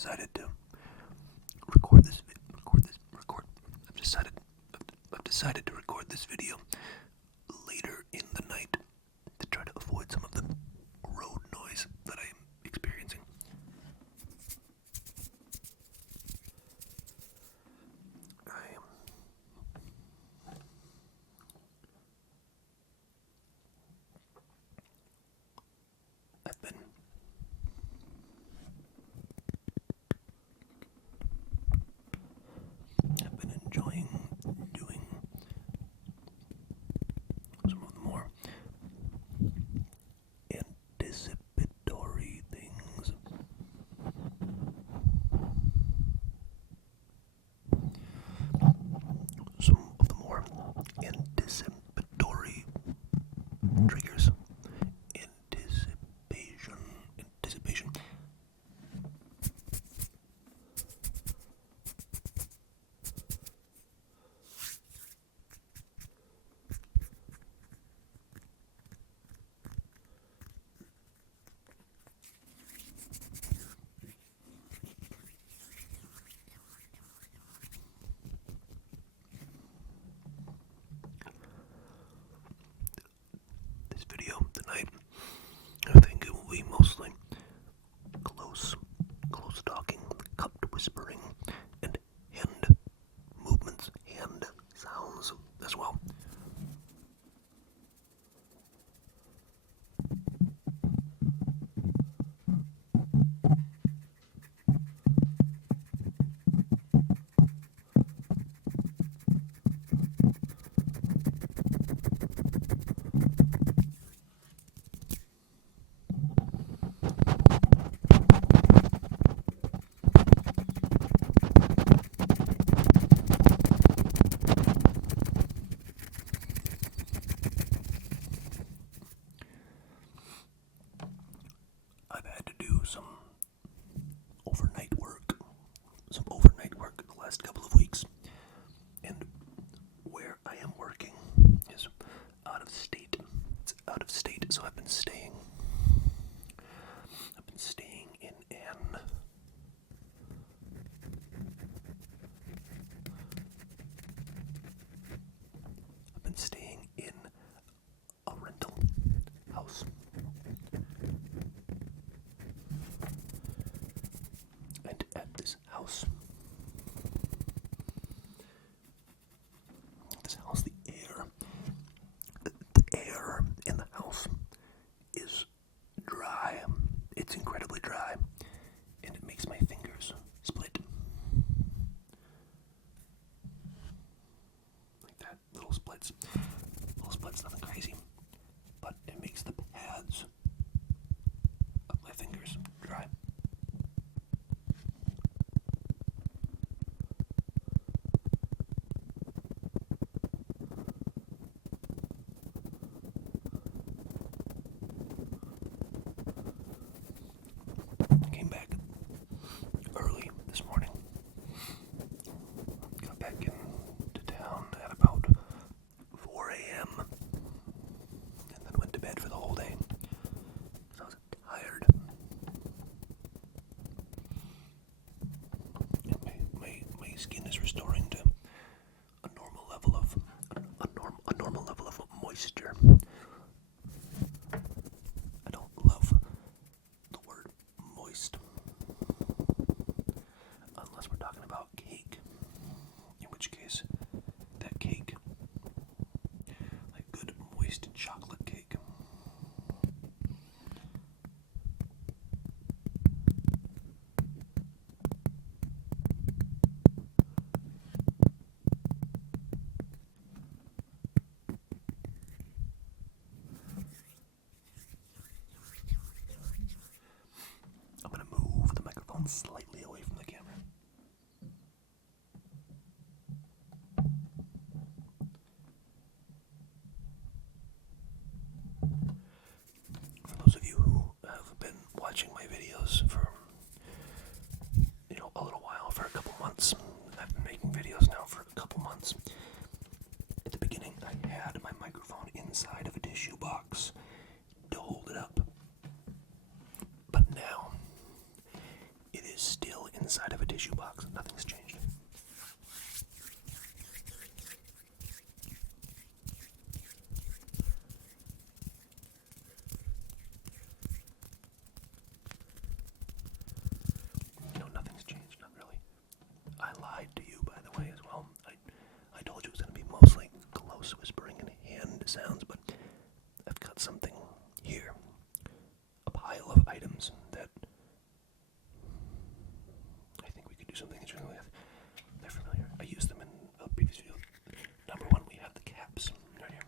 decided to record this. I've decided to record this video later in the night to try to avoid some of the road noise that I am experiencing. I've been enjoying doing some of the more anticipatory things. Some of the more anticipatory triggers. Anticipation. This video tonight, I think it will be mostly close talking, cupped whispering, and hand movements, hand sounds as well. I've had to do some overnight work the last couple of weeks, and where I am working is out of state. It's out of state, so I've been staying in a rental house. And at this house, the air in the house is dry. It's incredibly dry, and it makes my fingers split. Like that, little splits, nothing crazy, but it makes the pads of my fingers dry. I came back early this morning. Got back into town at about 4 a.m. and then went to bed for the whole day. So I was tired. And my skin is restoring to a normal level of moisture. I don't love the word moist unless we're talking about cake, in which case that cake, like good moist chocolate cake, inside of a tissue box. Nothing's changed. No, nothing's changed, not really. I lied to you, by the way, as well. I told you it was going to be mostly close whispering and hand sounds, but I've got something here. A pile of items that I think we could do something interesting with. They're familiar. I used them in a previous video. Number one, we have the caps right here.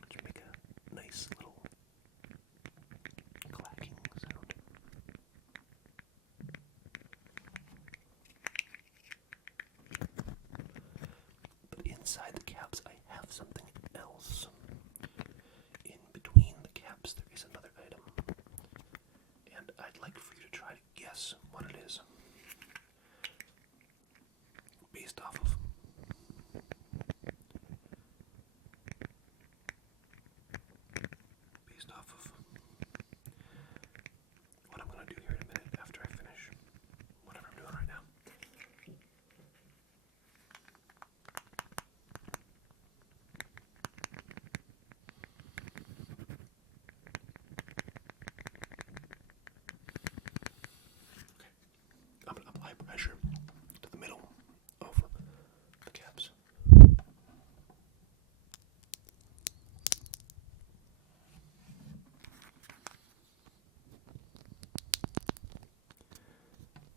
Which make a nice little clacking sound. But inside the caps, I have something else. In between the caps, there is another item. And I'd like for you to try to guess what it is. Based off of what I'm going to do here in a minute after I finish whatever I'm doing right now. Okay. I'm going to apply pressure to the middle of the caps.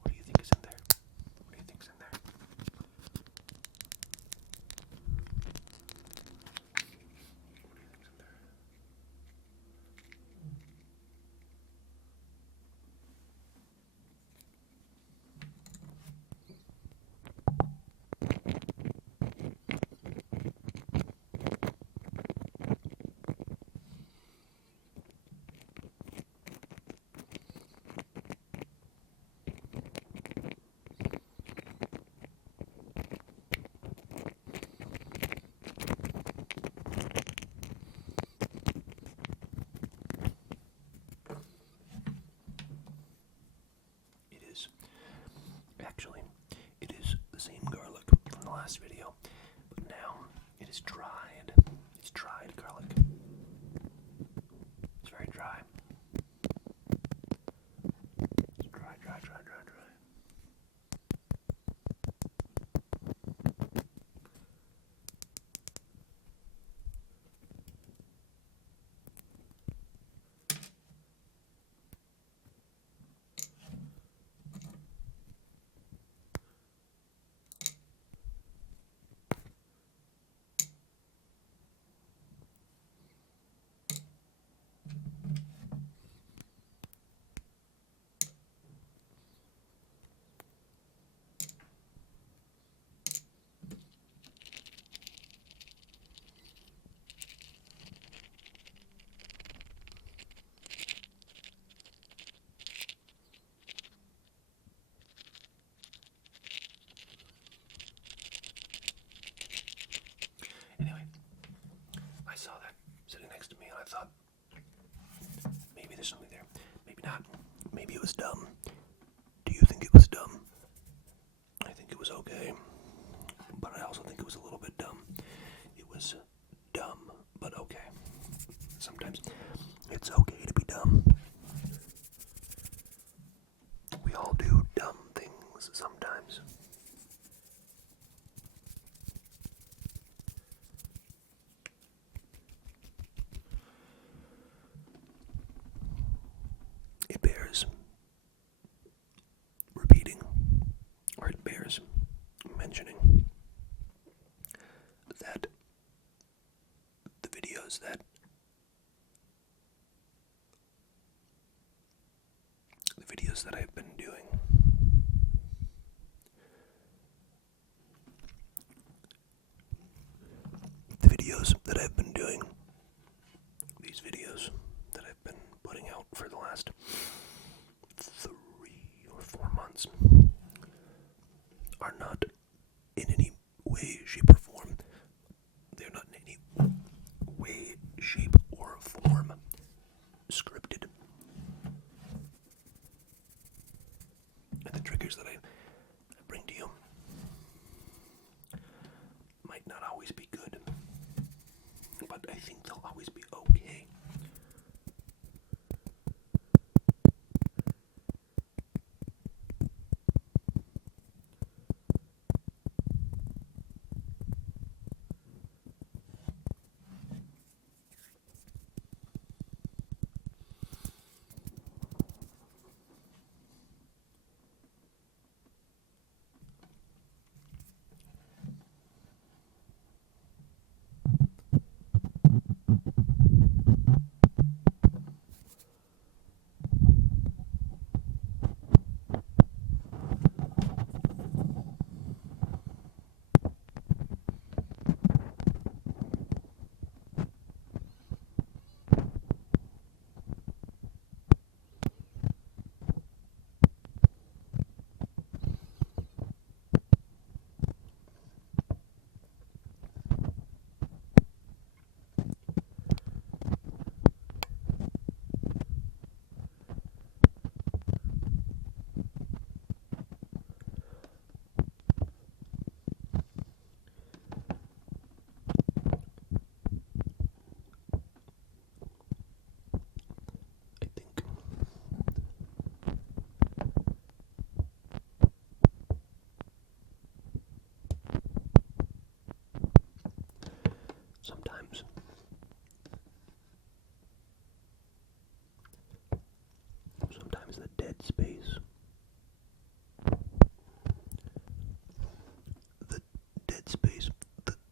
What do you think is in there? What do you think's in there? What do you think's in there? Actually, it is the same garlic from the last video, but now it is dried. It's dried garlic. It's very dry. It's dry, dry, dry, dry, dry. Anyway, I saw that sitting next to me and I thought, maybe there's something there. Maybe not. Maybe it was dumb. Do you think it was dumb? I think it was okay. But I also think it was a little bit dumb. It was dumb, but okay. Sometimes it's okay to be dumb. We all do dumb things sometimes. It bears repeating, or it bears mentioning, that the videos that I've been doing these videos that I've been putting out for the last 3 or 4 months are not in any way, shape, or form. They're not in any way, shape, or form scripted. but I think they'll always be okay. Sometimes the dead space, the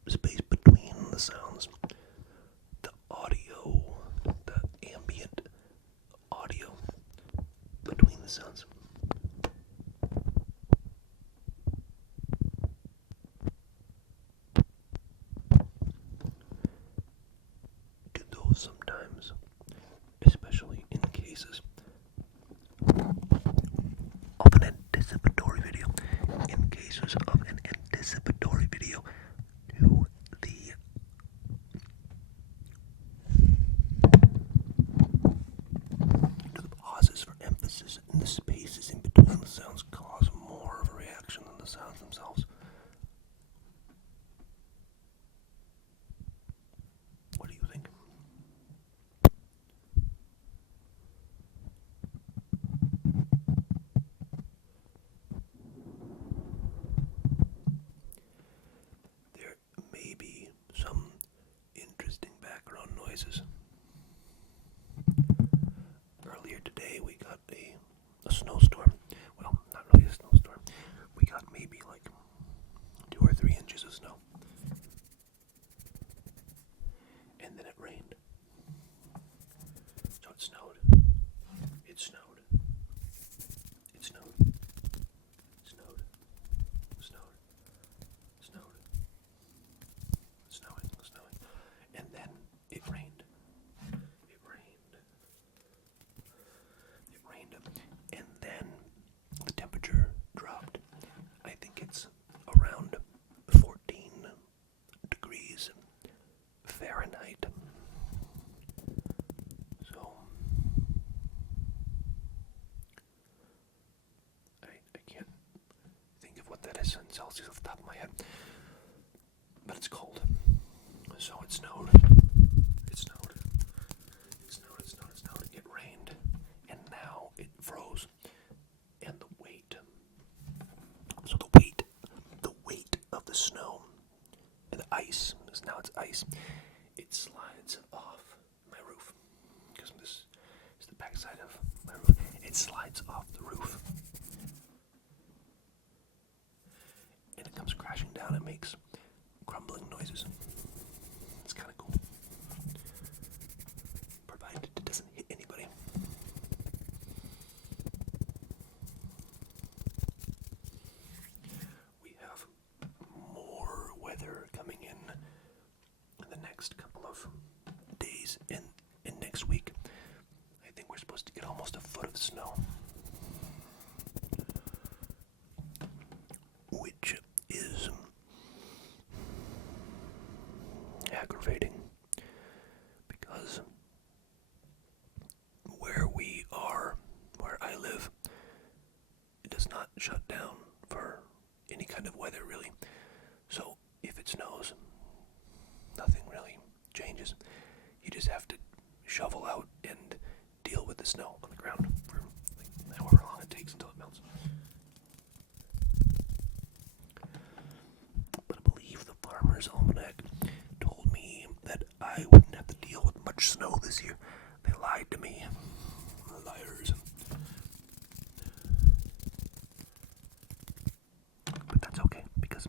space between the sounds, the audio, the ambient audio between the sounds. Do those sometimes, especially in cases of an anticipatory video, to the pauses for emphasis and the spaces in between the sounds cause more of a reaction than the sounds themselves. What do you think? There may be some interesting background noises. Earlier today we got a snowstorm. Well, not really a snowstorm. We got maybe like 2 or 3 inches of snow. And then it rained. So it snowed. It snowed. It snowed. Snowed. Snowed. Snowed. Snowing. Snowing. And then it rained. It rained. It rained. And then the temperature dropped. I think it's around 14 degrees Fahrenheit. So I can't think of what that is in Celsius off the top of my head. But it's cold. So it snowed. It snowed. It snowed, it snowed, it snowed. It rained. And now it froze. And the weight of the snow and the ice, because now it's ice, it slides off my roof. Because this is the backside of my roof. It slides off the roof. And it comes crashing down and makes crumbling noises. It's kind of cool. Provided it doesn't hit anybody. We have more weather coming in the next couple of days and next week. I think we're supposed to get almost a foot of snow. have to shovel out and deal with the snow on the ground for like, however long it takes until it melts. But I believe the Farmer's Almanac told me that I wouldn't have to deal with much snow this year. They lied to me. Liars. But that's okay, because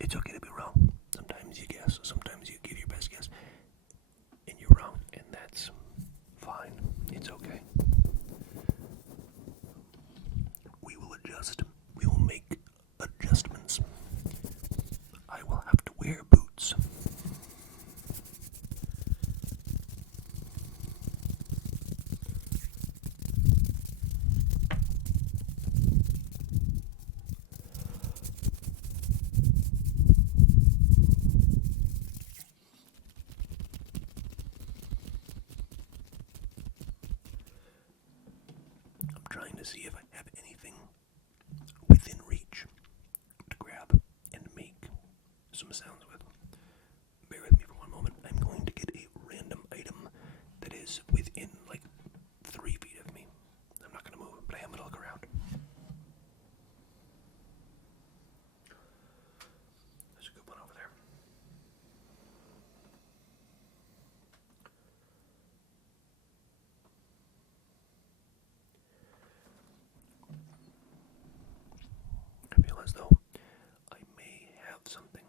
it's okay to be wrong. Sometimes you guess, sometimes you give your best guess, and you're wrong, and that's fine. It's okay. We will adjust. We will make adjustments. I will have to wear boots. I'm trying to see if I have anything within reach to grab and make some sounds with. Bear with me for one moment. I'm going to get a random item that is within like 3 feet of me. I'm not going to move, but I am going to look around. There's a good one over there. I feel as though I may have something.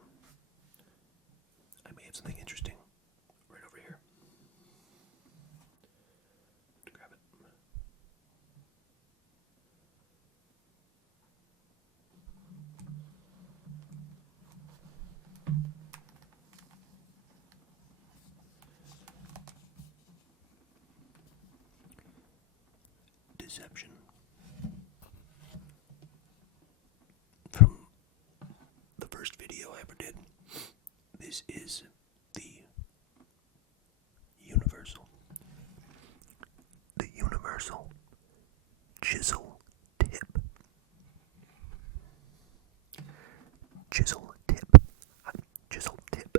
I may have something interesting right over here. To grab it. Deception. From the first video I ever did, this is the universal chisel tip. Chisel tip. Chisel tip.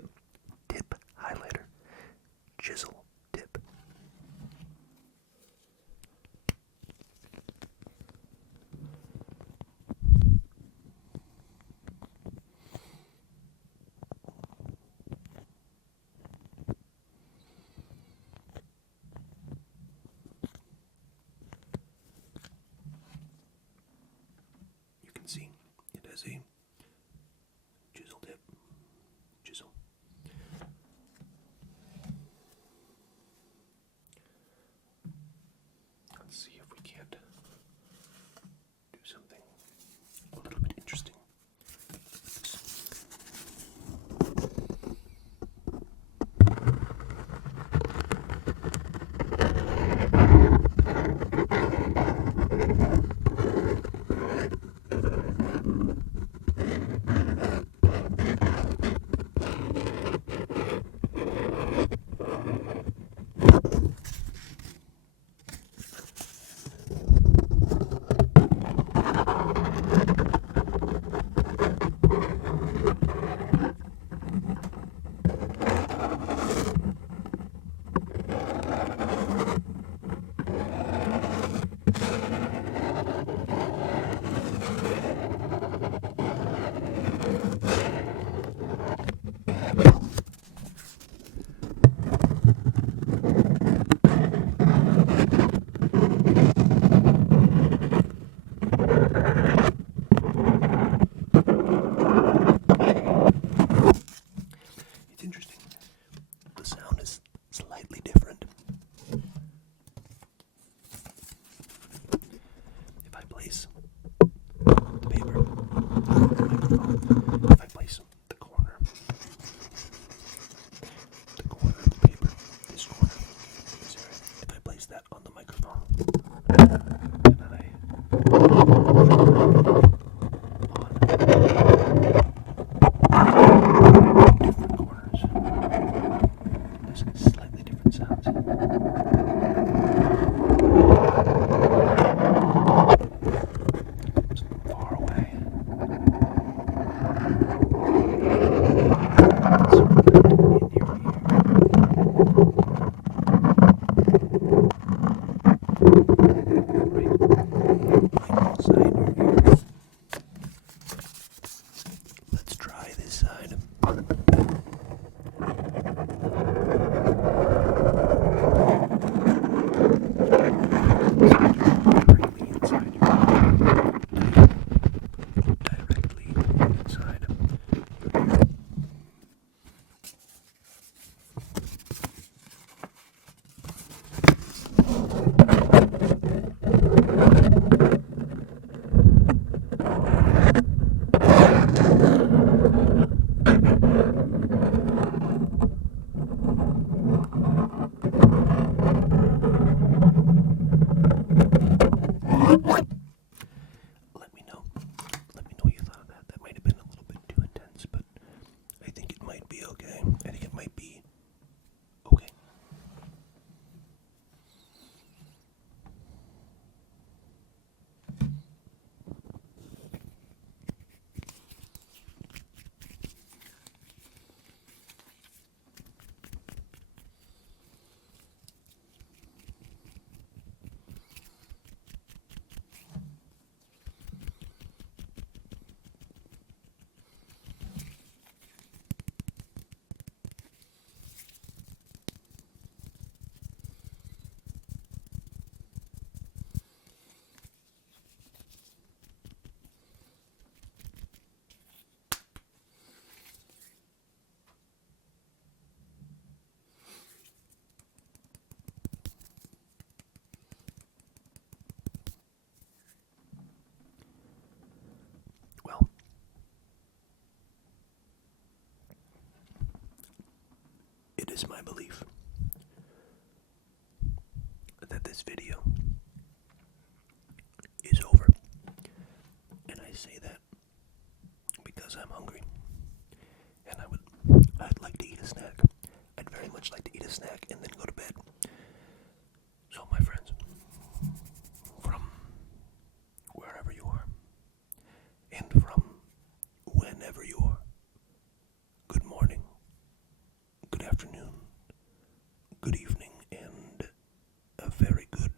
Tip highlighter. Chisel tip. You can see it has a chisel tip. Chisel. It is my belief that this video is over. And I say that because I'm hungry. And I'd like to eat a snack. I'd very much like to eat a snack and then go to bed. So my friends, from wherever you are, and from whenever you are, good morning, good afternoon, good evening, and a very good